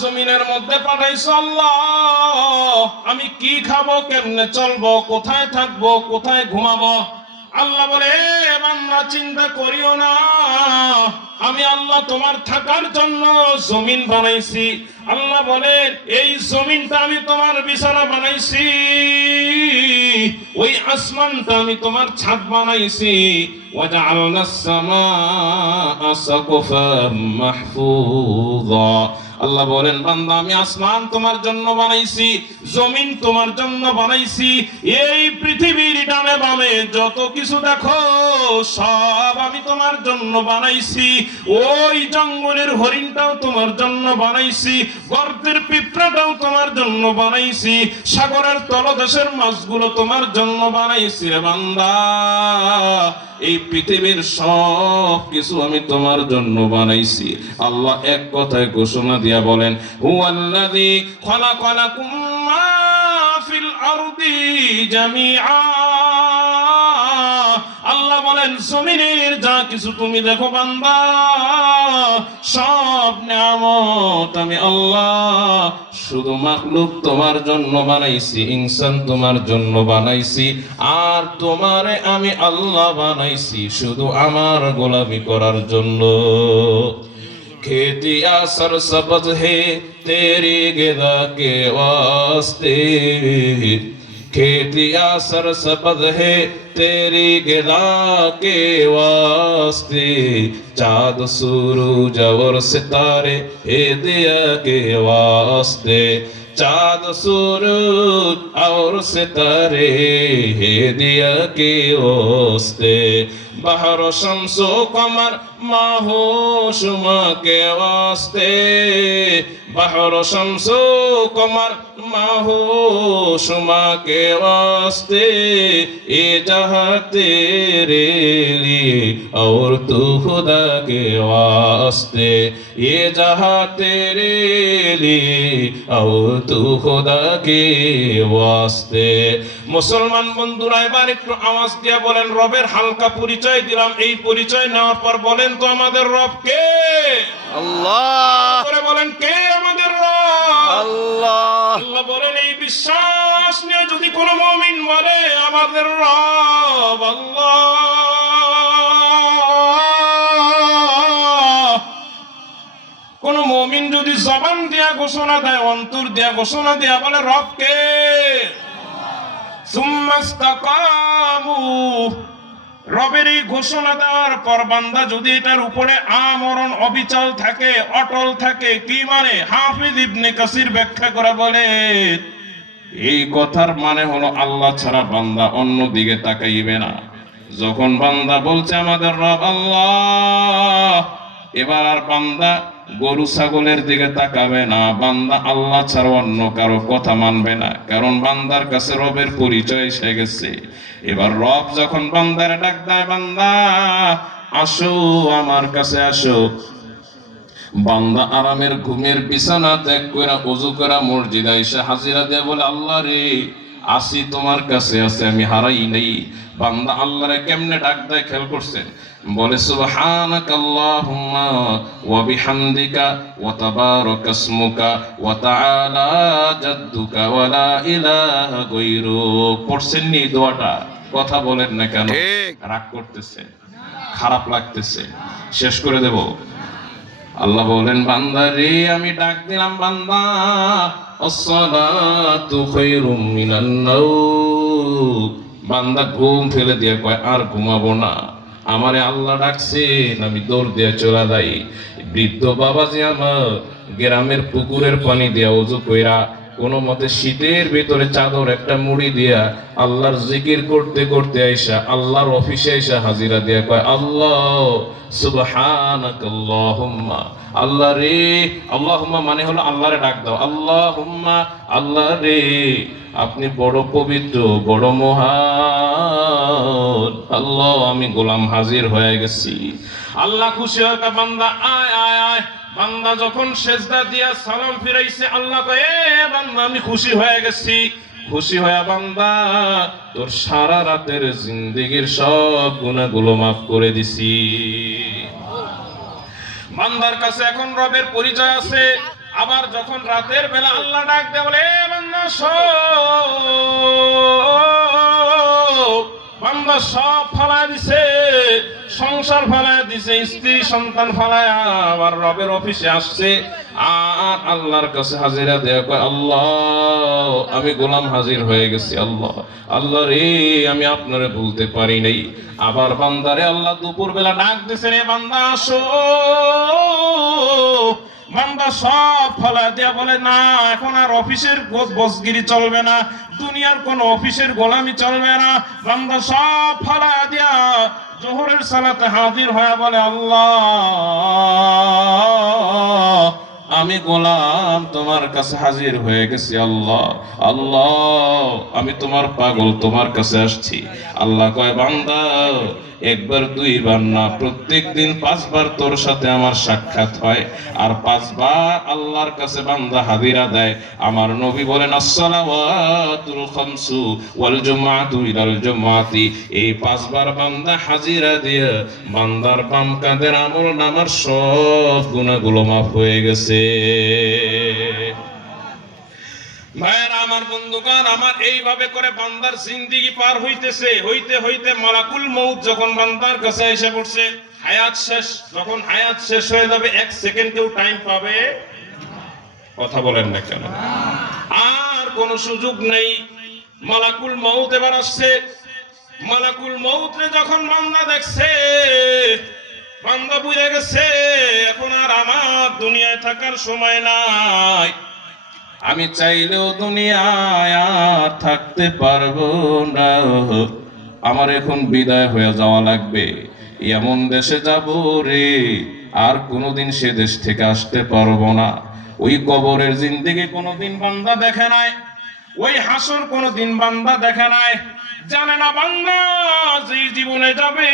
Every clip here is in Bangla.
জমিনের মধ্যে পাঠাইছো আল্লাহ, আমি কি খাবো, কেমনে চলবো, কোথায় থাকবো, কোথায় ঘুমাবো? আল্লাহ বলে, বান্দা চিন্তা করিও না, আমি আল্লাহ তোমার থাকার জন্য জমিন বানাইছি। আল্লাহ বলে, এই জমিনটা আমি তোমার বিছানা বানাইছি, ওই আসমানটা আমি তোমার ছাদ বানাইছি। ওয়াজআলনাস সামাআ সাকফাম মাহফুযা। আল্লাহ বলেন, বান্দা আমি আসমান তোমার জন্য বানাইছি, জমিন তোমার জন্য বানাইছি। এই পৃথিবীর ডানে বামে যত কিছু দেখো সব আমি তোমার জন্য বানাইছি। ওই জঙ্গলের হরিণটাও তোমার জন্য বানাইছি, গর্তের পিঁপড়াটাও তোমার জন্য বানাইছি, সাগরের তলদেশের মাছগুলো তোমার জন্য বানাইছি। রে বান্দা, এই পৃথিবীর সব কিছু আমি তোমার জন্য বানাইছি। আল্লাহ এক কথায় ঘোষণা দিয়া বলেন, হুয়াল্লাযী খালাকালাকুম মা ফিল আরদি জামিআ। আল্লাহ বলেন, জমিনের যা কিছু তুমি দেখো বান্দা, সব নিয়ামত আমি আল্লাহ শুধু মাখলুক তোমার জন্য বানাইছি, ইনসান তোমার জন্য বানাইছি। আর তোমারে আমি আল্লাহ বানাইছি শুধু আমার গোলামি করার জন্য। खेतिया सरसब्ज है तेरी गिदा के वास्ते, खेतिया सरसब्ज है तेरी गिदा के वास्ते, चाँद सूरज और सितारे हे दिया के वास्ते, चाँद सूरज और सितारे हे दिया के वास्ते, बहर शम्सो कमर माहो शुमा के वास्ते, बहर शम्सो कमर माहो शुमा के वास्ते, ये जहाँ तेरे लिए और तू खुदा के वास्ते, ये जहाँ तेरे लिए और तू खुदा के वास्ते। মুসলমান বন্ধুরা, এবার একটু আওয়াজ দিয়ে বলেন, রবের হালকা পরিচয় দিলাম। এই পরিচয় নেওয়ার পর বলেন তো, আমাদের রব কে? আল্লাহ। করে বলেন, কে আমাদের রব? আল্লাহ। আল্লাহ বলেন, এই বিশ্বাস নিয়ে যদি কোনো মুমিন বলে আমাদের রব আল্লাহ, কোন মুমিন যদি জবান দিয়া ঘোষণা দেয়, অন্তর দিয়া ঘোষণা দিয়া বলে রব কে, রবের এই ঘোষণা দেওয়ার পর বান্দা যদি এটার উপরে আমরণ অবিচল থাকে, অটল থাকে, কি মানে? হাফিজ ইবনে কাসির ব্যাখ্যা করে বলে, এই কথার মানে হলো আল্লাহ ছাড়া বান্দা অন্য দিকে তাকাইবে না। যখন বান্দা বলছে আমাদের রব আল্লাহ, এবার আর বান্দা গরু ছাগলের দিকে তাকাবে না, বান্দা আল্লাহ ছাড়া অন্য কারো কথা মানবে না, কারণ বান্দার কাছে রবের পরিচয় এসে গেছে। এবার রব যখন বান্দারে ডাক দেয়, বান্দা আসো আমার কাছে আসো, বান্দা আরামের ঘুমের বিছানা ত্যাগ করে ওযু করে মসজিদে এসে হাজিরা দিয়ে বলে, আল্লাহ রে আসি তোমার কাছে আছে, আমি হারাই নেই। বান্দা আল্লাহরে কেমনে ডাক দেয় খেয়াল করছেন? বলে, সুবহানাকাল্লাহুম্মা ওয়া বিহামদিকা ওয়া তাবারাকা ইসমুকা ওয়া তাআলা জাদ্দুকা ওয়া লা ইলাহা গায়রুক। পড়ছেন নি দোয়াটা? কথা বলেন না কেন? রাগ করতেছে, খারাপ লাগতেছে, শেষ করে দেব। আল্লাহ বলেন, বান্দা রে আমি ডাক দিলাম, বান্দা আসসালাতু খায়রুম মিনান নাওম। বান্দা ঘুম ফেলে দিয়ে কয়, আর ঘুমাবো না, আমারে আল্লাহ ডাকছেন, আমি দৌড় দিয়ে চলে যাই। বৃদ্ধ বাবাজি আমার গ্রামের পুকুরের পানি দিয়া ওযু কইরা কোন মতে শীতের ভিতরে চাদর একটা মুড়ি দিয়া আল্লাহর জিকির করতে করতে আইসা আল্লাহর অফিসে আইসা হাজিরা দিয়া কয়, আল্লাহ সুবহানাকাল্লাহুম্মা, আল্লাহ রে, আল্লাহুম্মা মানে হলো আল্লাহরে ডাক দাও, আল্লাহুম্মা, আল্লাহ রে আপনি বড় পবিত্র, বড় মহান, আল্লাহ আমি গোলাম হাজির হয়ে গেছি। আল্লাহ খুশি হয়ে বান্দা আয় আয় আয়। বান্দা যখন সেজদা দিয়া সালাম ফিরাইছে, আল্লাহ কয়, এ বান্দা আমি খুশি হয়ে গেছি। খুশি হয়ে বান্দা তোর সারা রাতের জিন্দেগির সব গুনাহগুলো মাফ করে দিছি। বান্দার কাছে এখন রবের পরিচয় আছে। আবার যখন রাতের বেলা আল্লাহ ডাক দেয় বলে এ বান্দা শোন, বান্দা সব ফালায় দিছে, সংসার ফালায় দিছে, স্ত্রী সন্তান ফালায় আবার রবের অফিসে আসছে, আর আল্লাহর কাছে হাজিরা দেয়া কয় আল্লাহ আমি গোলাম হাজির হয়ে গেছি, আল্লাহ আল্লাহ রে আমি আপনারে ভুলতে পারি নাই। আবার বান্দারে আল্লাহ দুপুর বেলা ডাক দিছে, রে বান্দা আসো। বান্দা সব ফলা দিয়া বলে না, এখন আর অফিসের বসগিরি চলবে না, দুনিয়ার কোন অফিসের গোলামি চলবে না। বান্দা সব ফলা দিয়া জোহরের সালাতে হাজির হয়ে বলে আল্লাহ আমি গোলাম তোমার কাছে হাজির হয়ে গেছি, আল্লাহ আল্লাহ আমি তোমার পাগল, তোমার কাছে আসছি। আল্লাহ কয় বান্দা একবার দুইবার না, প্রত্যেক দিন 5 বার তোর সাথে আমার সাক্ষাৎ হয়, আর 5 বার আল্লাহর কাছে বান্দা হাজিরা দেয়। আমার নবী বলেন আসসালাওয়াতুল খামসু ওয়াল জুমআতু ইলাল জুমআতি, এই 5 বার বান্দা হাজিরা দিয়ে বান্দার বাম কাঁধের আমল নামার সব গুনাহগুলো মাফ হয়ে গেছে। ভাইরা আমার, বন্ধুগণ আমার, এইভাবে করে বান্দার জিন্দেগি পার হইতেছে, হইতে হইতে মালাকুল মউত যখন বান্দার কাছে এসে পড়ছে, হায়াত শেষ, যখন হায়াত শেষ হয়ে যাবে 1 সেকেন্ড কেউ টাইম পাবে? কথা বলেন না কেন? আর কোন সুযোগ নেই। মালাকুল মউত এবার আসছে। মালাকুল মউতরে যখন বান্দা দেখছে, বান্দা বুঝে গেছে এখন আর আমার দুনিয়ায় থাকার সময় নাই, আমি চাইলেও দুনিয়ায় আর থাকতে পারবো না, আমার এখন বিদায় হয়ে যাওয়া লাগবে। এমন দেশে যাব রে আর কোনোদিন সে দেশ থেকে আসতে পারবো না। ওই কবরের জিন্দেগি কোনোদিন বান্দা দেখে নাই, ওই হাসর কোনোদিন বান্দা দেখে নাই, জানে না বান্দা যে জীবনে যাবে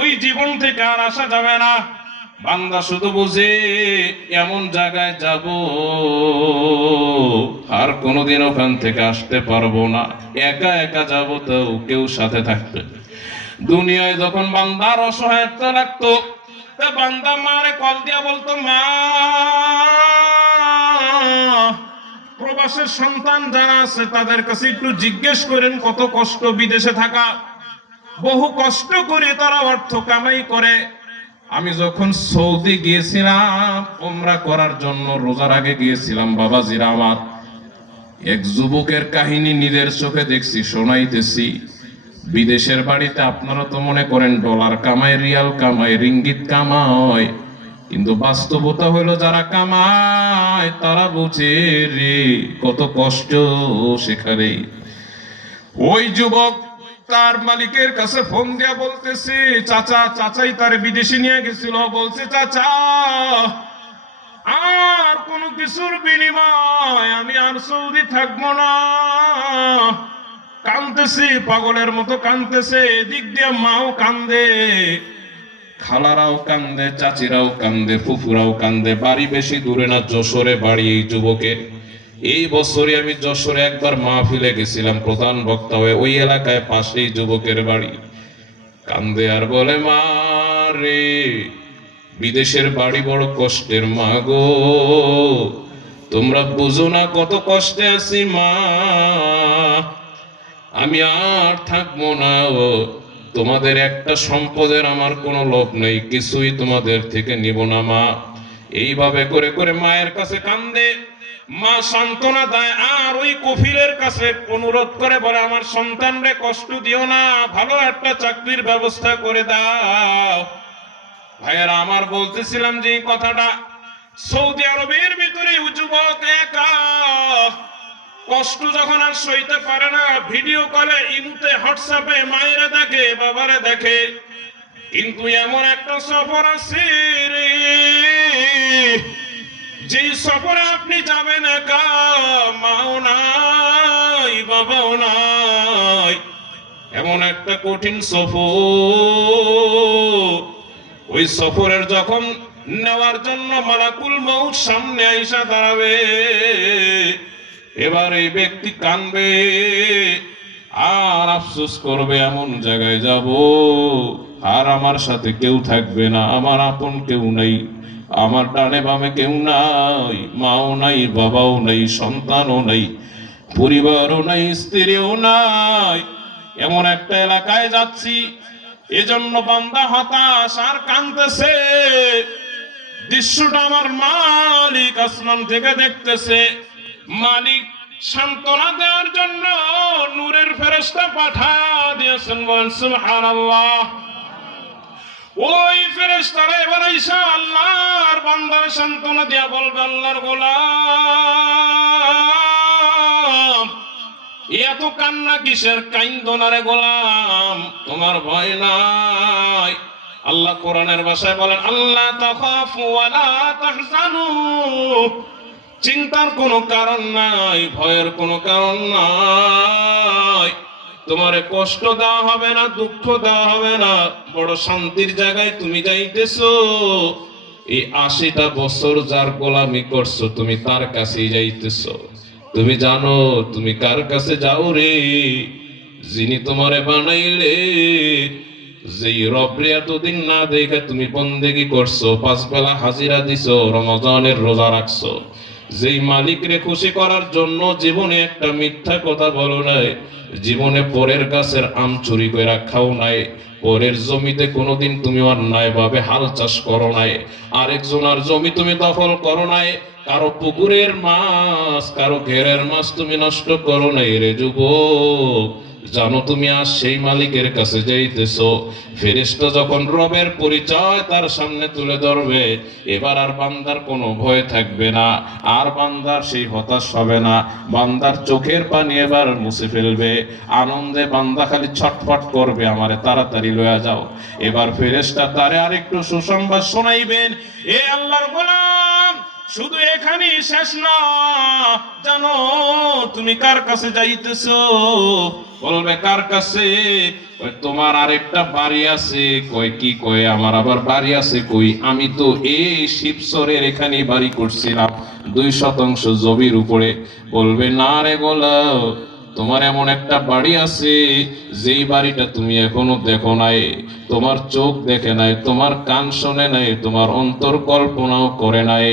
ওই জীবন থেকে আর আসা যাবে না। বান্দা শুধু বুঝে এমন জায়গায় যাব আর কোনোদিন ওখান থেকে আসতে পারবো না, একা একা যাব, তো কেউ সাথে থাকবে। দুনিয়ায় যখন বান্দার অসহায়ত্ব লাগতো, তা বান্দা মারে কল দিয়া বলতো মা। প্রবাসের সন্তান যারা আছে তাদের কাছে একটু জিজ্ঞেস করেন কত কষ্ট বিদেশে থাকা, বহু কষ্ট করে তারা অর্থ কামাই করে। আমি যখন সৌদি গিয়েছিলাম উমরা করার জন্য, রোজার আগে গিয়েছিলাম বাবাজিরা আমার, এক যুবকের কাহিনী নিজের চোখে দেখছি, শোনাইতেছি। বিদেশের বাড়িতে আপনারা তো মনে করেন ডলার কামায়, রিয়াল কামায়, রিঙ্গিত কামায়, কিন্তু বাস্তবতা হলো যারা কামায় তারা বুঝে রে কত কষ্ট সেখানে। ওই যুবক তার মালিকের কাছে ফোন দিয়া বলতেছে চাচা, চাচাই তার বিদেশে নিয়ে গেছিল, বলছে চাচা আর কোন কিছুর বিনিময় আমি আর সৌদি থাকবো না। কাঁদতেছি, পাগলের মতো কাঁদতেছে, এদিক দিয়ে মাও কান্দে, খালারাও কান্দে, চাচিরাও কান্দে, ফুফুরাও কান্দে। বাড়ি বেশি দূরে না, যশোরে বাড়ি এই যুবকের। এই বছরে আমি যশোরে একবার মাহফিলে গেছিলাম প্রধান বক্তা হয়ে, ওই এলাকায় পাশেই যুবকের বাড়ি। কান্দে আর বলে মা রে, বিদেশের বাড়ি বড় কষ্টের, মা গো তোমরা বুঝো না কত কষ্টে আছি মা, আমি আর থাকবো না। তোমাদের একটা সম্পদের আমার কোনো লোভ নেই, কিছুই তোমাদের থেকে নিব না মা। এইভাবে করে করে মায়ের কাছে কান্দে, মা সান্ত্বনা দেয়, আর ওই কফিলের কাছে অনুরোধ করে বলে আমার সন্তানরে কষ্ট দিও না, ভালো একটা চাকরির ব্যবস্থা করে দাও। ভাইয়েরা আমার, বলতেছিলাম যে এই কথাটা, সৌদি আরবের ভিতরে যুবক একা কষ্ট যখন আর সইতে পারে না, ভিডিও কলে, ইমুতে, হোয়াটসঅ্যাপে মায়েরা দেখে, বাবারে দেখে, কিন্তু এমন একটা সফর আছে রে, যে সফরে আপনি যাবেন একা, মাও নাই, বাবাও নাই, এমন একটা কঠিন সফর। ওই সফরের যখন নেওয়ার জন্য মালাকুল মউত সামনে আইসা দাঁড়াবে, এবার এই ব্যক্তি কাঁদবে আর আফসোস করবে, এমন জায়গায় যাব আর আমার সাথে কেউ থাকবে না, আমার আপন কেউ নাই, আমার ডানে বামে কেউ নাই, মাও নাই, বাবাও নাই, সন্তানও নাই, পরিবারও নাই, স্ত্রীও নাই। এমন একটা এলাকায় যাচ্ছি, এজন্য বান্দা হতাশ আর কাঁদতেছে। দৃশ্যটা আমার মালিক আসমান থেকে দেখতেছে। মালিক সান্ত্বনা দেওয়ার জন্য নূরের ফেরেশতা পাঠা দিয়েছেন। বলেন সুবহানাল্লাহ। ওই ফেরেশতারা এবার আইসা আল্লাহর বান্দার সান্ত্বনা দিয়া বলবে, আল্লাহর গোলাম এত কান্না কিসের? কাইন্দো না রে গোলাম, তোমার ভয় নাই। আল্লাহ কোরআনের ভাষায় বলেন, আল্লাহ তাখাফু ওয়া লা তাহজানু, চিন্তার কোনো কারণ নাই, ভয়ের কোনো কারণ নাই। তোমারে কষ্ট দেওয়া হবে না, দুঃখ দেওয়া হবে না, বড় শান্তির জায়গায় তুমি যাইতেছো। এই 80টা বছর যার গোলামি করছো তুমি তার কাছেই যাইতেছো। তুমি জানো তুমি কার কাছে যাও রে? যিনি তোমারে বানাইলে, যেই রবরে এতদিন না দেখে তুমি বন্দেগী করছো, 5 বেলা হাজিরা দিছো, রমজানের রোজা রাখছো, যেই মালিকরে খুশি করার জন্য জীবনে একটা মিথ্যা কথা বলো নাই, জীবনে পরের গাছের আম চুরি করে খাও নাই, পরের জমিতে কোনোদিন তুমি অন্যায় ভাবে হাল চাষ করো নাই, আরেকজনের জমি তুমি দখল করো নাই, কারো পুকুরের মাছ, কারো ঘেরের মাছ তুমি নষ্ট করো নাই রে যুবক। জানো তুমি আজ সেই মালিকের কাছে যাইতেছো। ফেরেশতা যখন রবের পরিচয় তার সামনে তুলে ধরবে, এবার আর বান্দার কোনো ভয় থাকবে না, আর বান্দার সেই হতাশ হবে না। বান্দার চোখের পানি এবার মুছে ফেলবে, আনন্দে বান্দা খালি ছটফট করবে, আমারে তাড়াতাড়ি লইয়া যাও। এবার ফেরেশতা তারে আরেকটু সুসংবাদ শোনাইবেন, এ আল্লাহর গোলাম শুধু এখানেই শেষ না, জানো তুমি কার কাছে যাইতেছো? বলবে কার কাছে? তোমার আরেকটা বাড়ি আছে। কয় কি? কয় আমার আবার বাড়ি আছে। কই? আমি তো এই শিবচরের এখানে বাড়ি করছিলাম 2% জমির উপরে। বলবে না রে গোলাম, তোমার এমন একটা বাড়ি আছে যেই বাড়িটা তুমি এখনো দেখো নাই, তোমার চোখ দেখে নাই, তোমার কান শোনে নাই, তোমার অন্তর কল্পনাও করে নাই।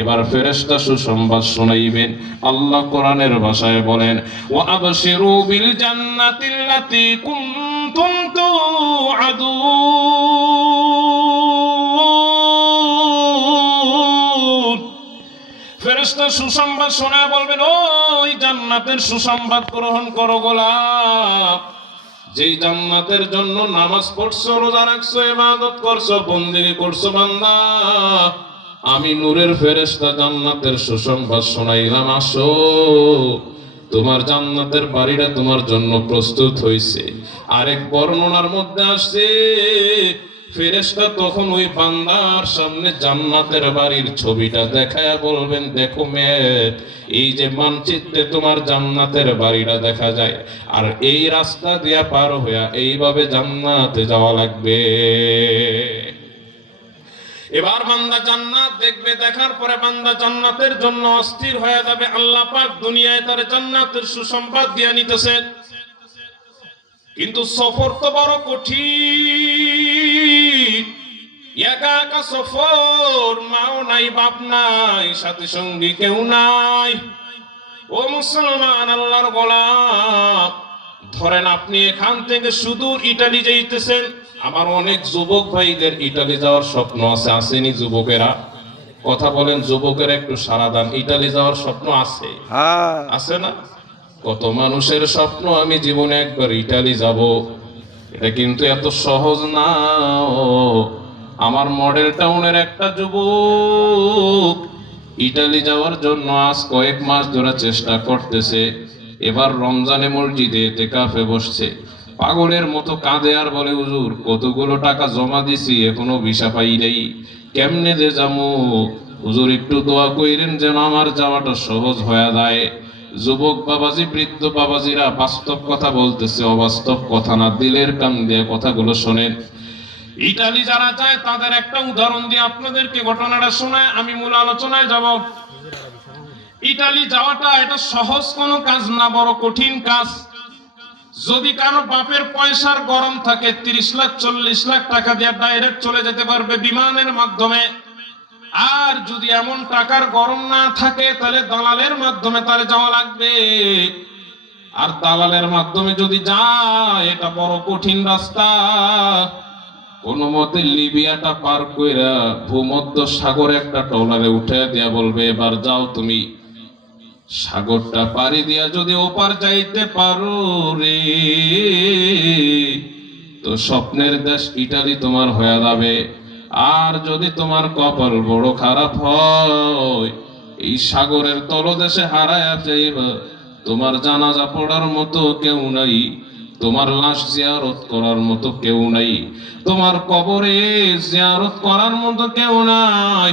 এবার ফেরেশতা সুসংবাদ শোনাইবেন। আল্লাহ কোরআনের ভাষায় বলেন, ওয়া আবশিরু বিল জান্নাতিল্লাতী কুনতুম তুআদুন। ফেরেশতা সুসংবাদ শোনায় বলবেন, ওই জান্নাতের সুসংবাদ গ্রহণ করো গোলাম, যেই জান্নাতের জন্য নামাজ পড়ছো, রোজা রাখছো, ইবাদত করছো, বন্দেগী করছো বান্দা, আমি নূরের ফেরেশতা জান্নাতের সুসংবাদ শোনাইলাম। আসো, তোমার জান্নাতের বাড়িটা তোমার জন্য প্রস্তুত হইছে। আরেক বর্ণনার মধ্যে আসছে, ফেরেশতা তখন ওই বান্দার সামনে জান্নাতের বাড়ির ছবিটা দেখায়া বলবেন, দেখো মেয়ে, এই যে মানচিত্রে তোমার জান্নাতের বাড়িটা দেখা যায়, আর এই রাস্তা দিয়া পার হইয়া এইভাবে জান্নাতে যাওয়া লাগবে। এবার বান্দা জান্নাত দেখবে, দেখার পরে বান্দা জান্নাতের জন্য অস্থির হয়ে যাবে। আল্লাহ পাক দুনিয়ায় তার জান্নাতের সুসংবাদ দিয়ে নিতেছেন, কিন্তু সফর তো বড় কঠিন। একা একা সফর, মাও নাই, বাপ নাই, সাথী সঙ্গী কেউ নাই। ও মুসলমান, আল্লাহর গোলাম, ধরেন আপনি এখান থেকে সুদূর ইটালি যাইতেছেন। আমার অনেক যুবক ভাইদের ইটালি যাওয়ার স্বপ্ন আছে। আসেনি যুবকেরা? কথা বলেন, যুবকের একটু সারা দান। ইটালি যাওয়ার স্বপ্ন আছে? হ্যাঁ, আছে না? কত মানুষের স্বপ্ন আমি জীবনে একবার ইটালি যাব। এটা কিন্তু এত সহজ না। আমার মডেল টাউনের একটা যুবক ইটালি যাওয়ার জন্য আজ কয়েক মাস ধরে চেষ্টা করতেছে। এবার রমজানে মসজিদে ইতিকাফে বসছে, পাগলের মতো কাঁদে আর বলে, হুজুর কতগুলো টাকা জমা দিছি, এখনো ভিসা পাই নাই, কেমনে যে যাবো? হুজুর একটু দোয়া কইরেন যেন আমার যাওয়াটা সহজ হয়ে যায়। যুবক বাবাজি, বৃদ্ধ বাবাজিরা বাস্তব কথা বলতেছে, অবাস্তব কথা না, দিলের কান দিয়ে কথাগুলো শোনেন। ইটালি যারা যায় তাদের একটা উদাহরণ দিয়ে আপনাদেরকে ঘটনাটা শোনায় আমি মূল আলোচনায় যাব। ইটালি যাওয়াটা এটা সহজ কোনো কাজ না, বড় কঠিন কাজ। যদি কারো বাপের পয়সার গরম থাকে, 30 লাখ 40 লাখ টাকা দিয়ে ডাইরেক্ট চলে যেতে পারবে বিমানের মাধ্যমে। আর যদি এমন টাকার গরম না থাকে তাহলে দালালের মাধ্যমে তারে যাওয়া লাগবে। আর দালালের মাধ্যমে যদি যায় এটা বড় কঠিন রাস্তা। কোন মতে লিবিয়াটা পার কইরা ভূমধ্য সাগরে একটা ট্রলারে উঠে দিয়া বলবে এবার যাও তুমি, সাগরটা পাড়ি দিয়া যদি ওপার যাইতে পারো রে, তো স্বপ্নের দেশ ইটালি তোমার হয়ে যাবে। আর যদি তোমার কপাল বড় খারাপ হয়, এই সাগরের তলদেশে হারায়া যাইবা, তোমার জানাজা পড়ার মতো কেউ নাই, তোমার লাশ জিয়ারত করার মতো কেউ নাই, তোমার কবরে জিয়ারত করার মতো কেউ নাই,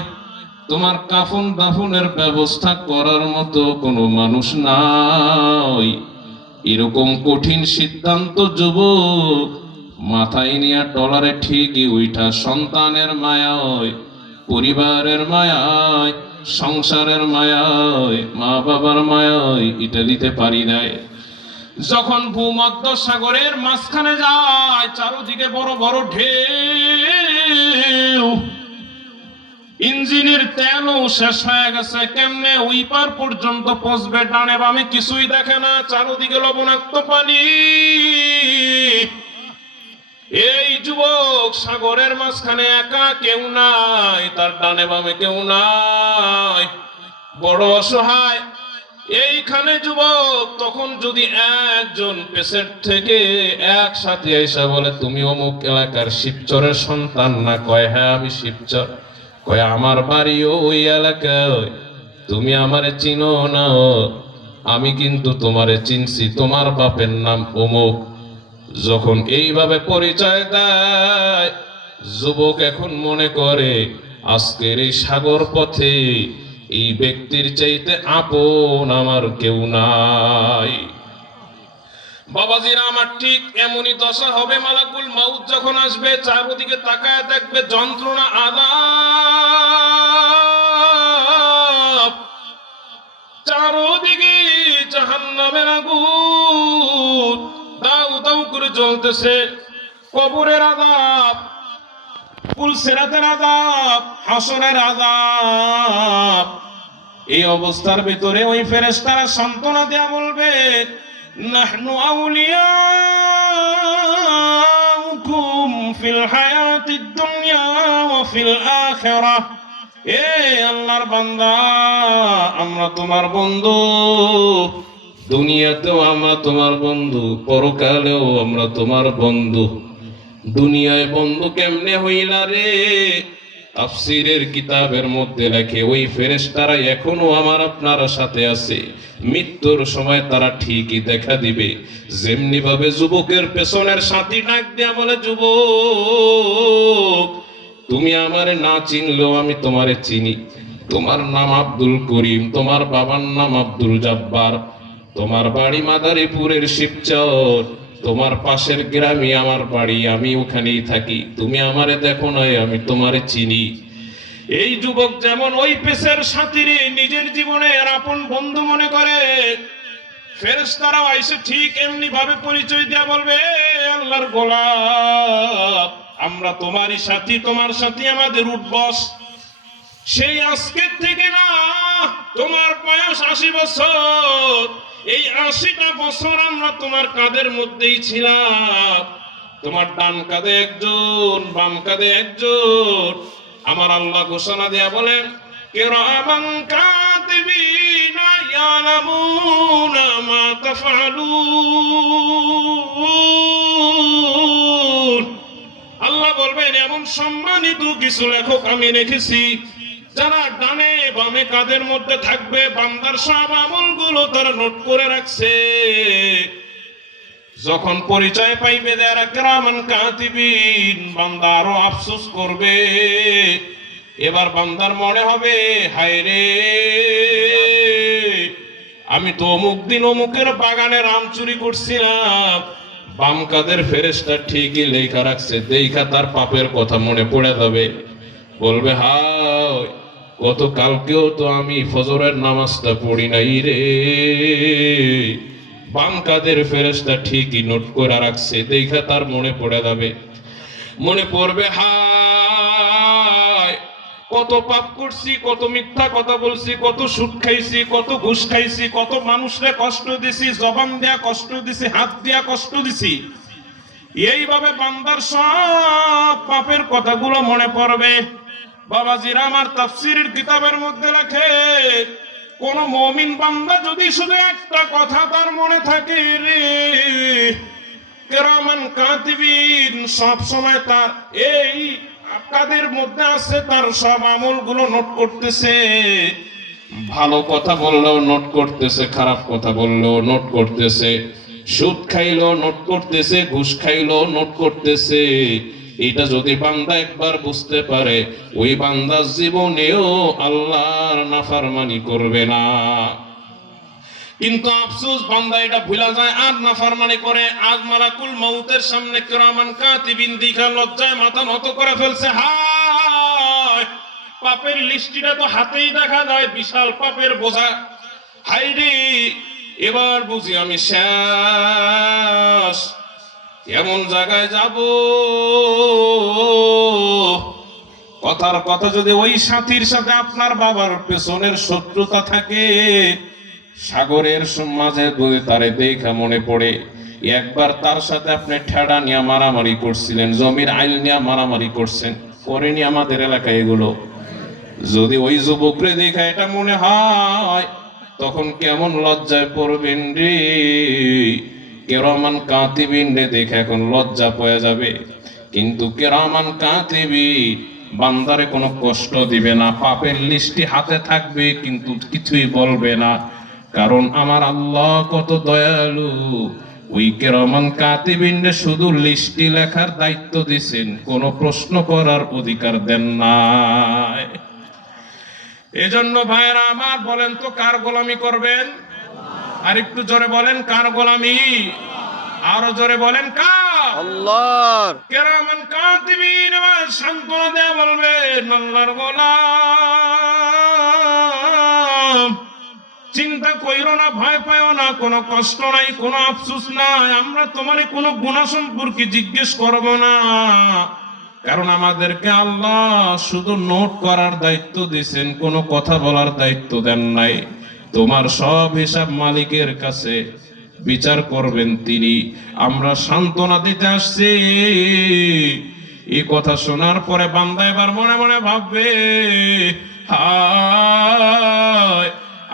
তোমার কাফন দাফনের ব্যবস্থা করার মতো কোনো মানুষ নাই। এরকম কঠিন সিদ্ধান্ত যুবক মাথায় নিয়ে টলারে ঠিকই উইঠা সন্তানের মায়ায়, পরিবারের মায়ায়, সংসারের মায়ায়, মা বাবার মায়ায় ইটালিতে পারি নাই। যখন ভূমধ্য সাগরের মাঝখানে যায়, চারদিকে বড় বড় ঢেউ, ইঞ্জিনের তেলও শেষ হয়ে গেছে, কেমনে ওই পার পর্যন্ত পৌঁছবে, ডানে বামে কিছুই দেখে না, চারদিকে লবণাক্ত পানি। এই যুবক সাগরের মাঝখানে একা, কেউ নাই, তার ডানে বামে কেউ নাই, বড় অসহায়। এইখানে যুবক তখন যদি একজন পেশেন্ট থেকে একসাথে এসে বলে তুমি অমুক এলাকার শিবচরের সন্তান না, কয় হ্যাঁ আমি শিবচর, কয় আমার বাড়িও ওই এলাকায়, তুমি আমারে চিনো না, আমি কিন্তু তোমারে চিনছি, তোমার বাপের নাম অমুক। যখন এইভাবে পরিচয় দেয়, যুবক এখন মনে করে আজকের এই সাগর পথে এই ব্যক্তির চাইতে আপন আমার কেউ নাই। বাবাজিরা আমার ঠিক এমনই দশা হবে, মালাকুল মাউত যখন আসবে চারদিকে তাকায় দেখবে যন্ত্রণা, আযাব, চারদিকে জাহান্নামের আগুন দাউ দাউ করে জ্বলতেছে, কবরের আযাব, পুলসিরাতের আযাব, হাসরের আযাব। এই অবস্থার ভিতরে ওই ফেরেশতারা সান্ত্বনা দেয়া বলবে নাহনু আউলিয়াউকুম ফিল হায়াতিদ দুনিয়া ওয়া ফিল আখিরাহ। এ আল্লাহর বান্দা, আমরা তোমার বন্ধু, দুনিয়াতেও আমরা তোমার বন্ধু, পরকালেও আমরা তোমার বন্ধু। দুনিয়ায় বন্ধু কেমনে হইলা রে? তাফসীরের কিতাবের মধ্যে লেখে ওই ফেরেশতারা এখনো আমার আপনার সাথে আছে, মৃত্যুর সময় তারা ঠিকই দেখা দিবে। যেমনি ভাবে যুবকের পেছনের সাথী ডাক দিয়া বলে যুবক তুমি আমারে না চিনলেও আমি তোমারে চিনি, তোমার নাম আব্দুল করিম, তোমার বাবার নাম আব্দুল জব্বার, তোমার বাড়ি মাদারীপুরের শিবচর, তোমার পাশের গ্রামে আমার বাড়ি, আমি ওখানেই থাকি, তুমি আমারে দেখো নাই, আমি তোমারে চিনি। এই যুবক যেমন ওই পেশের সাথীরে নিজের জীবনের আপন বন্ধু মনে করে, ফেরেশতারাও আইসে ঠিক এমনি ভাবে পরিচয় দেয়া বলবে আল্লাহর গোলাম, আমরা তোমারই সাথী, তোমার সাথী আমাদের উঠবস। সেই আজকের থেকে না, তোমার বয়স 80 বছর, এই 80টা বছর আমরা তোমার কাঁধের মধ্যেই ছিলাম, তোমার ডান কাঁধে একজন, বাম কাঁধে একজন। আমার আল্লাহ ঘোষণা দেয়া বলেন কিরামান কাতিবিনা ইয়ালামুনা মা তাফআলুন। আল্লাহ বলবেন এমন সম্মানিত কিছু লেখক আমি রেখেছি, যারা ডানে বামে কাঁধের মধ্যে থাকবে, বান্দার সব আমলগুলো তারা নোট করে রাখছে। যখন পরিচয় পাইবে যারা কিরামান কাতিবিন, বান্দা আরো আফসোস করবে। এবার বান্দার মনে হবে হায় রে, আমি তো অমুক দিন অমুকের বাগানে আম চুরি করছিলাম, বাম কাঁধের ফেরেশতা ঠিকই লেখা রাখছে, দেখা তার পাপের কথা মনে পড়ে যাবে। বলবে হায়, গতকালকেও তো আমি ফজরের নামাজটা পড়ি নাই রে। বাম কাঁধের ফেরেশতা ঠিকই নোট করে রাখছে, দেখা তার মনে পড়ে যাবে। মনে পড়বে হায়, কত পাপ করছি, কত মিথ্যা কথা বলছি, কত সুদ খাইছি, কত ঘুষ খাইছি, কত মানুষরে কষ্ট দিছি, জবান দিয়া কষ্ট দিছি, হাত দিয়া কষ্ট দিছি। এইভাবে বান্দার সব পাপের কথাগুলো মনে পড়বে। বাবাজিরা আমার তাফসীরের কিতাবের মধ্যে লেখে, কোন মুমিন বান্দা যদি শুধু একটা কথা তার মনে থাকে, রে কিরামান কাতিবিন সব সময় তার এই কাদের মধ্যে আছে, তার সব আমলগুলো নোট করতেছে। ভালো কথা বললেও নোট করতেছে, খারাপ কথা বললেও নোট করতেছে, সুদ খাইলেও নোট করতেছে, ঘুষ খাইলেও নোট করতেছে। এটা যদি বান্দা একবার বুঝতে পারে, ওই বান্দা জীবনেও আল্লাহর নাফরমানি করবে না। কিন্তু আফসোস, বান্দা এটা ভুলা যায় আর নাফরমানি করে। আজ মালাকুল মউতের সামনে কিরামান কাতিবিন দেখা লজ্জায় মাথা নত করে ফেলছে। হায়, পাপের লিস্টিটা তো হাতেই দেখা যায়, বিশাল পাপের বোঝা। হাইরে, এবার বুঝি আমি শেষ। এমন জায়গায় যাব, কথার কথা যদি ওই সাথীর সাথে আপনার বাবার পেছনের শত্রুতা থাকে, সাগরের মাঝে তারে দেখা মনে পড়ে একবার তার সাথে আপনি ঠেড়া নিয়ে মারামারি করছিলেন, জমির আইল নিয়ে মারামারি করছেন, করেনি আমাদের এলাকায় এগুলো। যদি ওই যুবকরে দেখা এটা মনে হয়, তখন কেমন লজ্জায় পড়বেন রে। কিরামান কাতিবিন রে দেখে এখন লজ্জা পয়া যাবে। কিন্তু কিরামান কাতিবিন বান্দারে কোনো কষ্ট দিবে না, পাপের লিস্টি হাতে থাকবে কিন্তু কিছুই বলবে না। কারণ আমার আল্লাহ কত দয়ালু, ওই কিরামান কাতিবিনে শুধু লিস্টি লেখার দায়িত্ব দিয়েছেন, কোনো প্রশ্ন করার অধিকার দেন নাই। এজন্য ভাইরা আমার, বলেন তো কার গোলামি করবেন? আর একটু জোরে বলেন, কার গোলামি? আরো জোরে বলেন, কার? আল্লাহর। কিরামান কাতিবিন সান্ত্বনা দেয়া বলবেন, আল্লাহর গোলাম, চিন্তা কইরো না, ভয় পাইও না, কোনো কষ্ট নাই, কোনো আফসোস নাই। আমরা তোমারে কোনো গুনাহ সম্পর্কে জিজ্ঞেস করব না, কারণ আমাদেরকে আল্লাহ শুধু নোট করার দায়িত্ব দিয়েছেন, কোনো কথা বলার দায়িত্ব দেন নাই। তোমার সব হিসাব মালিকের কাছে বিচার করবেন তিনি। আমরা সান্ত্বনা দিতে আসছি। এই কথা শোনার পরে বান্দা এবার মনে মনে ভাববে, হায়,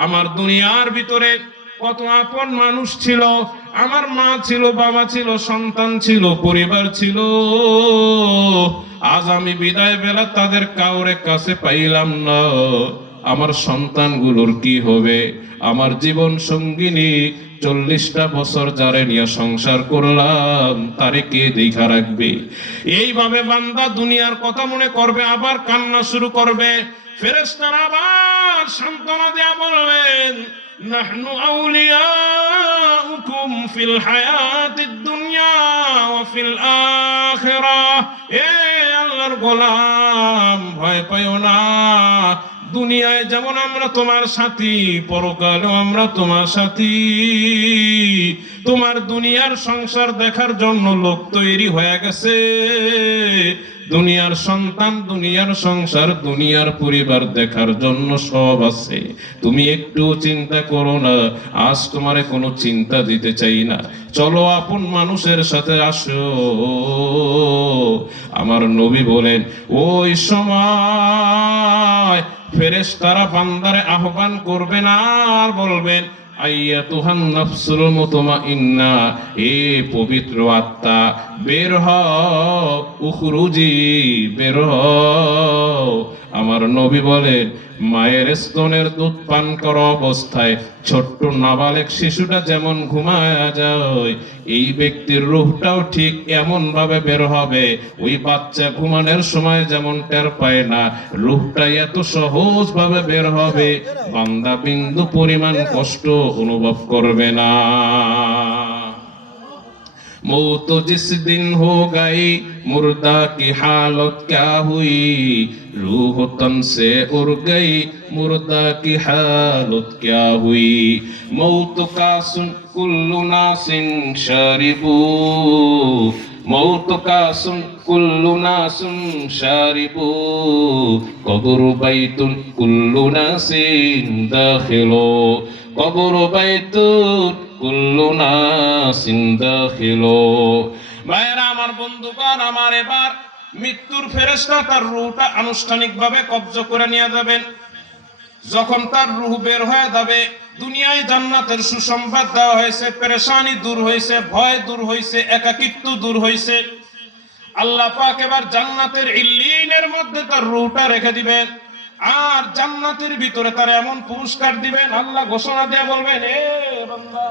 আমার দুনিয়ার ভিতরে কত আপন মানুষ ছিল, আমার মা ছিল, বাবা ছিল, সন্তান ছিল, পরিবার ছিল। আজ আমি বিদায় বেলা তাদের কাউরে কাছে পাইলাম না। আমার সন্তানগুলোর কি হবে? আমার জীবন সঙ্গিনী 40টা বছর যারে নিয়ে সংসার করলাম, তারে কে দেখা রাখবে? এইভাবে বান্দা দুনিয়ার কথা মনে করবে, আবার কান্না শুরু করবে। ফেরেশতারা আবার সান্ত্বনা দেয়া বলবেন, নাহনু আউলিয়াউকুম ফিল হায়াতিদ দুনিয়া ওয়া ফিল আখিরাহ। এ আল্লাহর গোলাম, ভয় পাইও না। দুনিয়ায় যেমন আমরা তোমার সাথী, পরকালেও আমরা তোমার সাথী। তোমার দুনিয়ার সংসার দেখার জন্য লোক তৈরি হয়ে গেছে। দুনিয়ার সন্তান, দুনিয়ার সংসার, দুনিয়ার পরিবার দেখার জন্য সব আছে। তুমি একটু চিন্তা করো না, আজ তোমারে কোনো চিন্তা দিতে চাই না। চলো আপন মানুষের সাথে আসো। আমার নবী বলেন, ওই সময় ফেরেশতারা বান্দারে আহ্বান করবেন আর বলবেন, আইয়াতুহান নাফসুল মুতমাইন্না, এ পবিত্র আত্মা, বের হও, উখরুজি, বের হও। আমার নবী বলেন, মায়ের স্তনের দুধ পান করা অবস্থায় ছোট্ট নাবালেক শিশুটা যেমন ঘুমায় যায়, এই ব্যক্তির রূহটাও ঠিক এমন ভাবে বের হবে। ওই বাচ্চা ঘুমানোর সময় যেমন টের পায় না, রূহটা এত সহজ ভাবে বের হবে, বান্দা বিন্দু পরিমাণ কষ্ট অনুভব করবে না। मौत जिस दिन हो गई, मुर्दा की हालत क्या हुई, रूह तन से उड़ गई, मुर्दा की हालत क्या हुई। मौत का सुन कुल्लु नासिन शरिबू, মৌত কাসুন কুল্লু নাসুন শারিবু কবর বাইতুন কুল্লু নাসিন দাখিলু কবর বাইতুন কুল্লু নাসিন দাখিলু। ভাইরা আমার, বন্ধুগণ আমার, এবার মৃত্যুর ফেরেশতা তার রূহটা আনুষ্ঠানিকভাবে কবজ করে নিয়ে যাবেন। যখন তার রূহ বের হয়ে যাবে, দুনিয়ায় জান্নাতের সুসংবাদ দেওয়া হয়েছে, পেরেশানি দূর হয়েছে, ভয় দূর হয়েছে, একাকিত্ব দূর হয়েছে। আল্লাহ পাক এবার জান্নাতের ইল্লিনের মধ্যে তার রূহটা রেখে দিবেন, আর জান্নাতের ভিতরে তার এমন পুরস্কার দিবেন, আল্লাহ ঘোষণা দিয়ে বলবেন, এ বান্দা